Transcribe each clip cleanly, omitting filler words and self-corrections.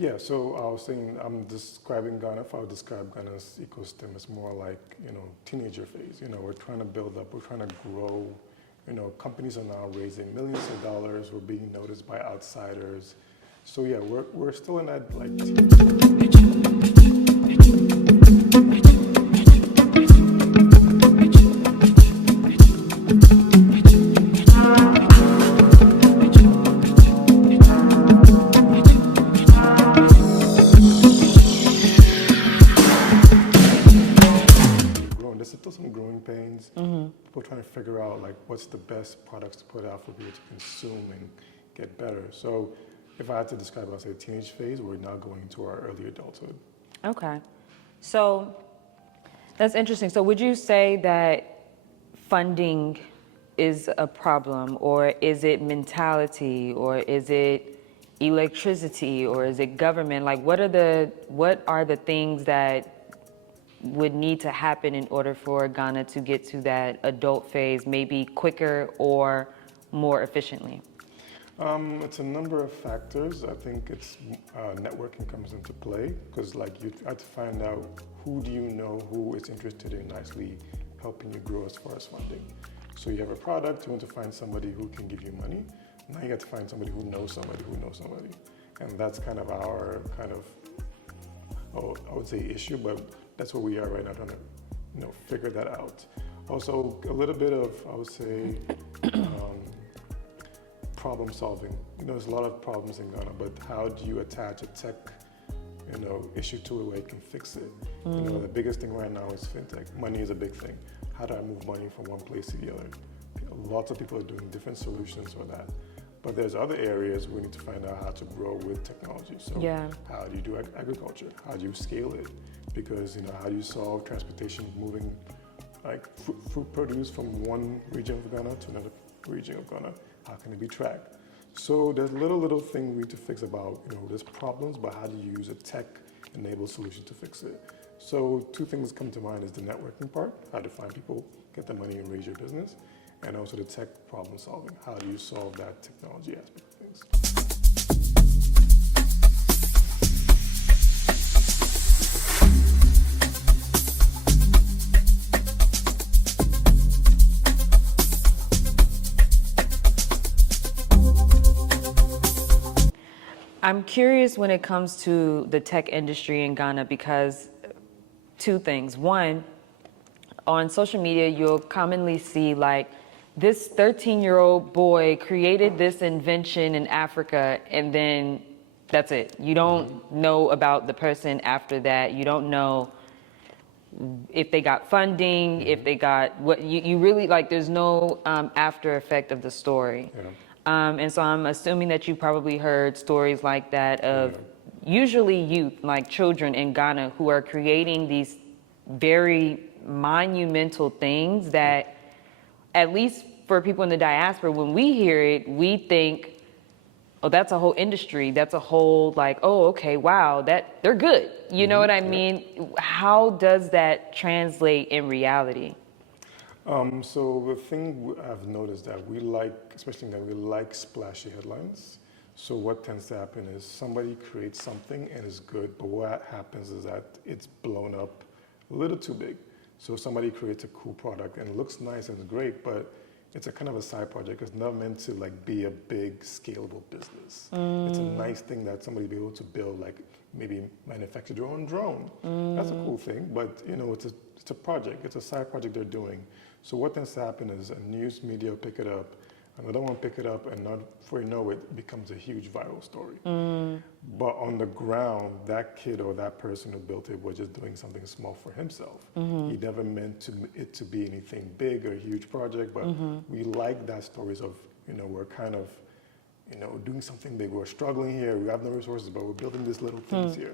Yeah, so I was saying I'm describing Ghana. If I would describe Ghana's ecosystem as more like, teenager phase. We're trying to build up, we're trying to grow. Companies are now raising millions of dollars. We're being noticed by outsiders. So yeah, we're still in that like. There's still some growing pains. People trying to figure out like what's the best products to put out for people to consume and get better. So if I had to describe it, I'd say teenage phase, we're now going into our early adulthood. Okay. So that's interesting. So would you say that funding is a problem, or is it mentality, or is it electricity, or is it government? Like what are the things that would need to happen in order for Ghana to get to that adult phase, maybe quicker or more efficiently? It's a number of factors. I think it's networking comes into play, because like you have to find out who do you know who is interested in actually helping you grow as far as funding. So you have a product, you want to find somebody who can give you money. Now you got to find somebody who knows somebody who knows somebody. And that's kind of our I would say issue, but that's where we are right now, trying to figure that out. Also, a little bit of, I would say, problem solving. There's a lot of problems in Ghana, but how do you attach a tech, issue to it where you can fix it? The biggest thing right now is fintech. Money is a big thing. How do I move money from one place to the other? Lots of people are doing different solutions for that. But there's other areas we need to find out how to grow with technology. So how do you do agriculture? How do you scale it? Because how do you solve transportation moving like fruit produce from one region of Ghana to another region of Ghana? How can it be tracked? So there's little things we need to fix about, there's problems, but how do you use a tech-enabled solution to fix it? So two things come to mind is the networking part, how to find people, get the money and raise your business, and also the tech problem solving. How do you solve that technology aspect of things? I'm curious when it comes to the tech industry in Ghana, because two things. One, on social media, you'll commonly see like this 13-year-old boy created this invention in Africa, and then that's it. You don't know about the person after that. You don't know if they got funding, if they got what you really like. There's no after effect of the story. Yeah. And so I'm assuming that you probably heard stories like that of usually youth, like children in Ghana, who are creating these very monumental things that, at least for people in the diaspora, when we hear it, we think, oh, that's a whole industry. That's a whole like, oh, okay, wow, that they're good. You know what I mean? How does that translate in reality? So the thing I've noticed that we like, especially that we like splashy headlines. So what tends to happen is somebody creates something and it's good, but what happens is that it's blown up a little too big. So somebody creates a cool product and it looks nice and great, but it's a kind of a side project. It's not meant to like be a big scalable business. It's a nice thing that somebody be able to build, like maybe manufacture their own drone. That's a cool thing, but it's a project. It's a side project they're doing. So what tends to happen is a news media will pick it up, another one pick it up, and not before you know it, it becomes a huge viral story. But on the ground, that kid or that person who built it was just doing something small for himself. He never meant it to be anything big or a huge project, but we like that stories of, we're kind of, doing something big. We're struggling here, we have no resources, but we're building these little things here.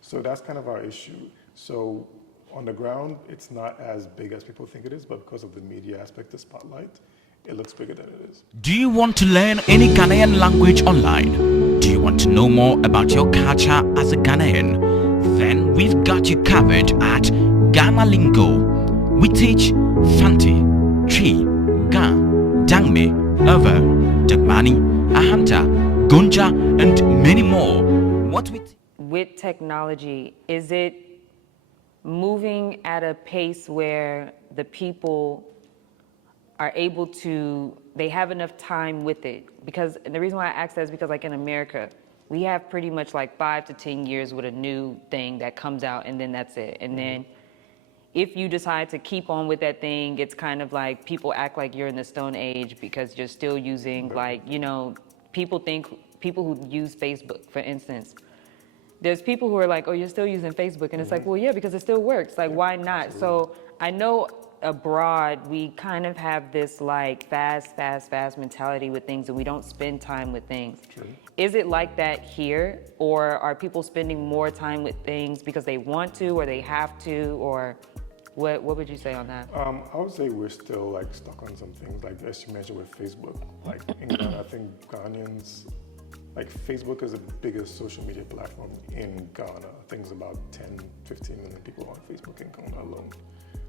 So that's kind of our issue. So on the ground, it's not as big as people think it is, but because of the media aspect, the spotlight, it looks bigger than it is. Do you want to learn any Ghanaian language online? Do you want to know more about your culture as a Ghanaian? Then we've got you covered at Ghana Lingo. We teach Fanti, Tree, Ga, Dangme, Over, Dagmani, Ahanta, Gonja, and many more. What we with technology, is it moving at a pace where the people are able to, they have enough time with it? Because, and the reason why I ask that is because like in America, we have pretty much like 5 to 10 years with a new thing that comes out and then that's it. And then if you decide to keep on with that thing, it's kind of like people act like you're in the Stone Age because you're still using like, you know, people who use Facebook, for instance, there's people who are like, oh, you're still using Facebook. And it's like, well, yeah, because it still works. Like, why not? So I know abroad, we kind of have this like fast mentality with things and we don't spend time with things. True. Is it like that here? Or are people spending more time with things because they want to or they have to? Or what would you say on that? I would say we're still like stuck on some things, like as you mentioned with Facebook. Like in Ghana, I think Ghanaians, like Facebook is the biggest social media platform in Ghana. I think it's about 10, 15 million people on Facebook in Ghana alone,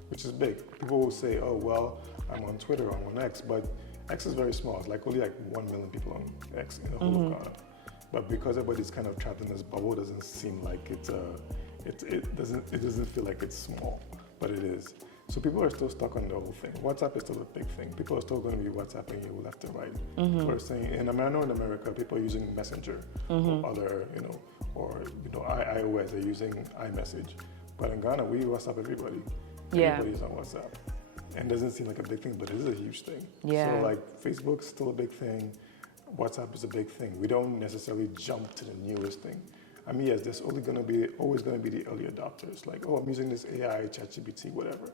which is big. People will say, oh, well, I'm on Twitter, I'm on X, but X is very small. It's like only like 1 million people on X in the whole of Ghana. But because everybody's kind of trapped in this bubble, it doesn't seem like it doesn't feel like it's small, but it is. So people are still stuck on the whole thing. WhatsApp is still a big thing. People are still going to be WhatsApping you left and right. We're saying in America, people are using Messenger or other, iOS, they're using iMessage. But in Ghana, we WhatsApp everybody. Yeah. Everybody's on WhatsApp. And it doesn't seem like a big thing, but it is a huge thing. Yeah. So like Facebook's still a big thing. WhatsApp is a big thing. We don't necessarily jump to the newest thing. I mean, yes, there's always going to be the early adopters. Like, oh, I'm using this AI, ChatGPT, whatever.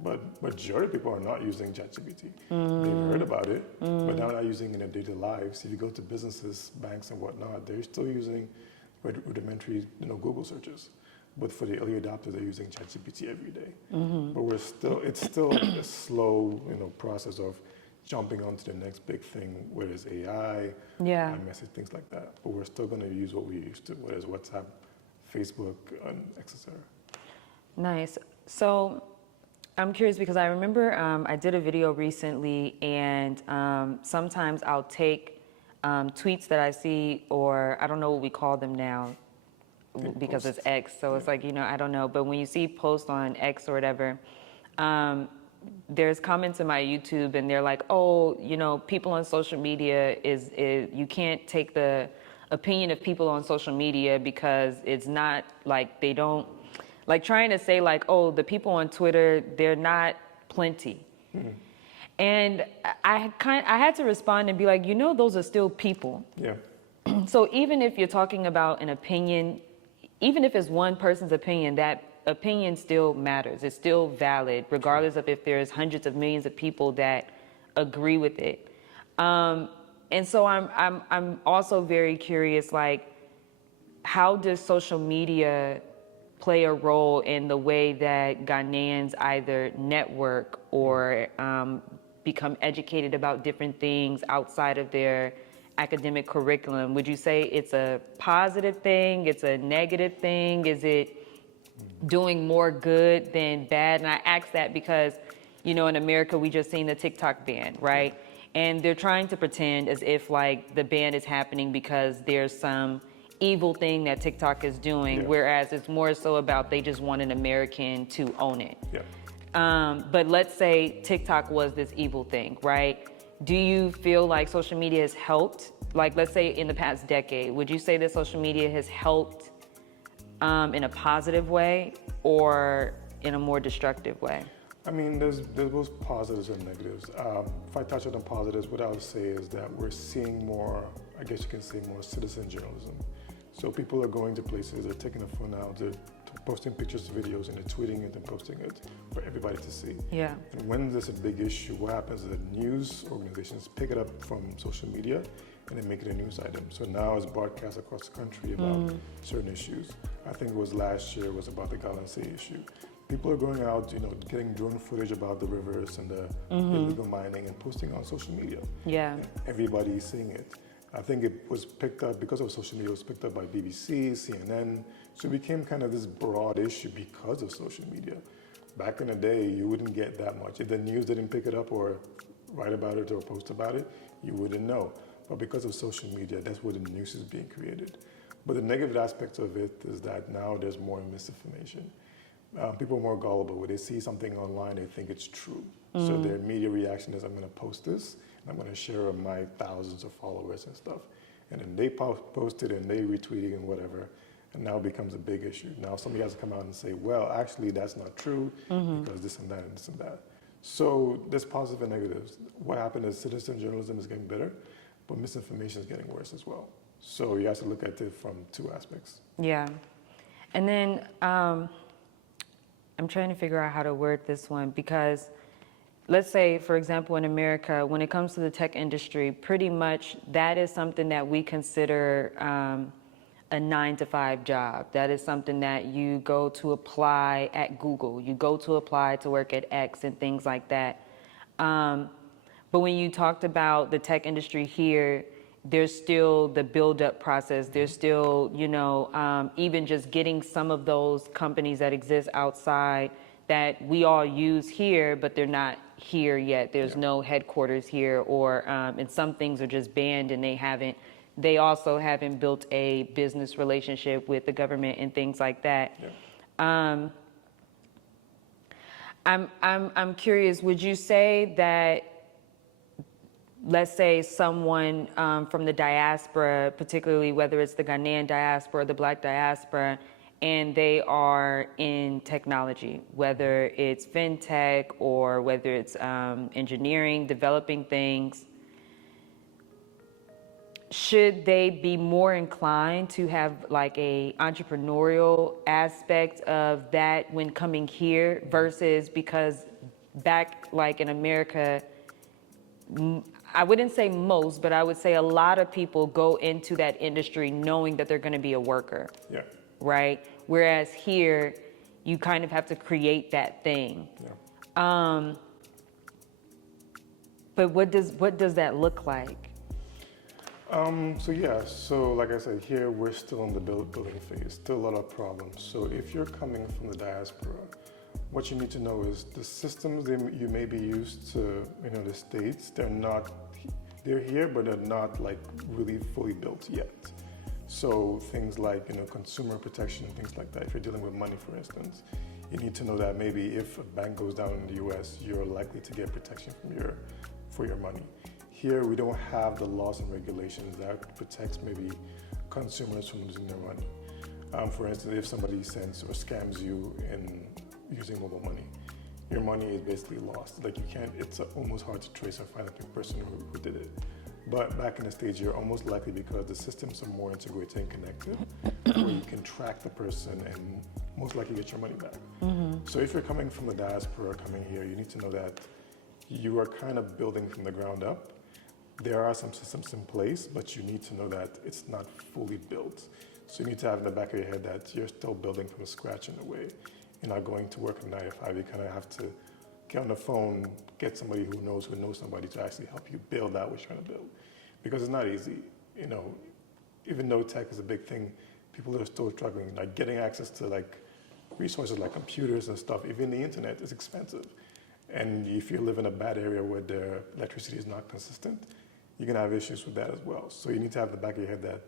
But majority of people are not using ChatGPT. They've heard about it, but now not using it in their daily lives. If you go to businesses, banks, and whatnot, they're still using rudimentary, Google searches. But for the early adopters, they're using ChatGPT every day. But it's still a slow, process of jumping onto the next big thing, whether it's AI, iMessage, things like that. But we're still going to use what we used to, whether it's WhatsApp, Facebook, and etc. Nice. So I'm curious because I remember I did a video recently, and sometimes I'll take tweets that I see, or I don't know what we call them now because it's X. So it's like, I don't know. But when you see posts on X or whatever, there's comments in my YouTube and they're like, oh, people on social media is you can't take the opinion of people on social media because it's not like they don't, like trying to say like, oh, the people on Twitter, they're not plenty. And I had to respond and be like, those are still people. Yeah. So even if you're talking about an opinion, even if it's one person's opinion, that opinion still matters. It's still valid, regardless of if there's hundreds of millions of people that agree with it. And so I'm also very curious, like, how does social media play a role in the way that Ghanaians either network or become educated about different things outside of their academic curriculum? Would you say it's a positive thing? It's a negative thing? Is it doing more good than bad? And I ask that because, in America, we just seen the TikTok ban, right? And they're trying to pretend as if like the ban is happening because there's some evil thing that TikTok is doing, whereas it's more so about they just want an American to own it. But let's say TikTok was this evil thing, right? Do you feel like social media has helped? Like, let's say in the past decade, would you say that social media has helped in a positive way or in a more destructive way? I mean, there's both positives and negatives. If I touch on the positives, what I would say is that we're seeing more, I guess you can say more citizen journalism. So people are going to places, they're taking a phone out, they're posting pictures, videos, and they're tweeting it and posting it for everybody to see. Yeah. And when there's a big issue, what happens is that news organizations pick it up from social media and they make it a news item. So now it's broadcast across the country about certain issues. I think it was last year, it was about the Galamsey issue. People are going out, getting drone footage about the rivers and the illegal mining and posting on social media. Yeah. And everybody's seeing it. I think it was picked up, because of social media, it was picked up by BBC, CNN. So it became kind of this broad issue because of social media. Back in the day, you wouldn't get that much. If the news didn't pick it up or write about it or post about it, you wouldn't know. But because of social media, that's where the news is being created. But the negative aspect of it is that now there's more misinformation. People are more gullible. When they see something online, they think it's true. So their immediate reaction is, I'm going to post this, and I'm going to share with my thousands of followers and stuff. And then they post it, and they retweet it and whatever, and now it becomes a big issue. Now somebody has to come out and say, well, actually, that's not true, because this and that and this and that. So there's positive and negatives. What happened is citizen journalism is getting better, but misinformation is getting worse as well. So you have to look at it from two aspects. Yeah. And then I'm trying to figure out how to word this one, because let's say, for example, in America, when it comes to the tech industry, pretty much that is something that we consider a 9-to-5 job. That is something that you go to apply at Google. You go to apply to work at X and things like that. But when you talked about the tech industry here, there's still the build-up process. There's still, you know, even just getting some of those companies that exist outside that we all use here, but they're not here yet. There's no headquarters here, or and some things are just banned, and they also haven't built a business relationship with the government and things like that. Yeah. I'm curious. Would you say that, let's say someone from the diaspora, particularly whether it's the Ghanaian diaspora, the Black diaspora, and they are in technology, whether it's fintech or whether it's engineering, developing things, should they be more inclined to have like a entrepreneurial aspect of that when coming here versus, because back like in America, I wouldn't say most, but I would say a lot of people go into that industry knowing that they're going to be a worker. Yeah. Right? Whereas here, you kind of have to create that thing. Yeah. But what does that look like? So like I said, here we're still in the building phase, still a lot of problems. So if you're coming from the diaspora, what you need to know is the systems you may be used to, the States, they're here, but they're not like really fully built yet. So things like, consumer protection, things like that. If you're dealing with money, for instance, you need to know that maybe if a bank goes down in the US, you're likely to get protection for your money. Here, we don't have the laws and regulations that protects maybe consumers from losing their money. For instance, if somebody sends or scams you in using mobile money, your money is basically lost. Like it's almost hard to trace or find the person who did it. But back in the States, you're almost likely, because the systems are more integrated and connected, where you can track the person and most likely get your money back. Mm-hmm. So if you're coming from the diaspora, coming here, you need to know that you are kind of building from the ground up. There are some systems in place, but you need to know that it's not fully built. So you need to have in the back of your head that you're still building from scratch in a way. You're not going to work a 9 to 5. You kind of have to get on the phone, get somebody who knows somebody to actually help you build out what you're trying to build. Because it's not easy. Even though tech is a big thing, people are still struggling. Like getting access to like resources like computers and stuff, even the internet is expensive. And if you live in a bad area where the electricity is not consistent, you're gonna have issues with that as well. So you need to have in the back of your head that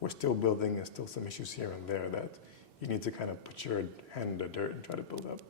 we're still building and still some issues here and there that you need to kind of put your hand in the dirt and try to build up.